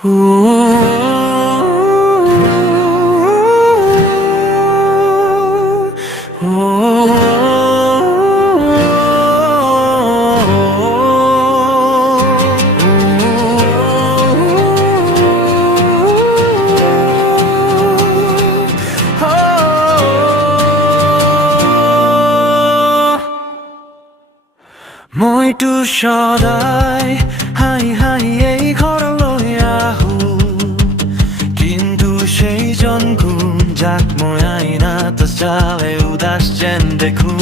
মইতো সদায় high high এই ঘৰলৈ আহো, কিন্তু সেইজন কোন যাক মই আইনাত চালে উদাস যেন দেখো।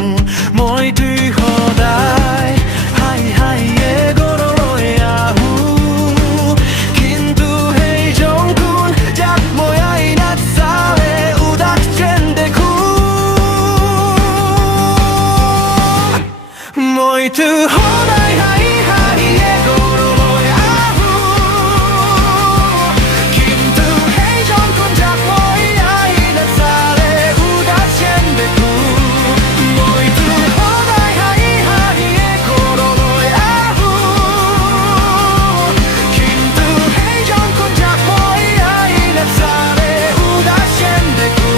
মইতো সদায় হাই হাই এই ঘৰলৈ আহো, কিন্তু সেইজন কোন যাক মই আইনাত চালে উদাস যেন দেখো। মইতো সদায় হাই হাই এই ঘৰলৈ আহো, কিন্তু সেইজন কোন যাক মই আইনাত চালে উদাস যেন দেখো। মইতো সদায় হাই হাই এই ঘৰলৈ আহো, কিন্তু সেইজন কোন যাক মই আইনাত চালে উদাস যেন দেখো।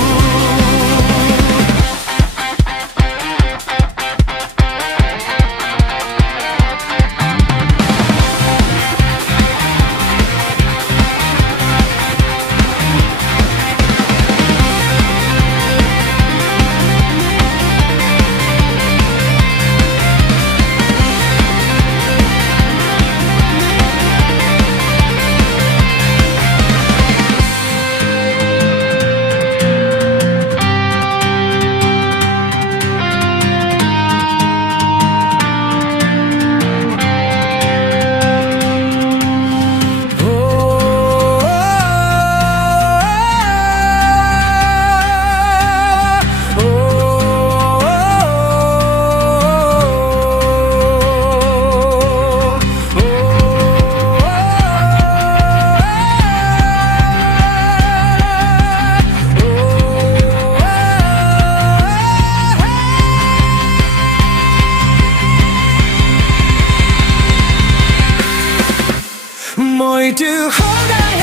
মইতো সদায়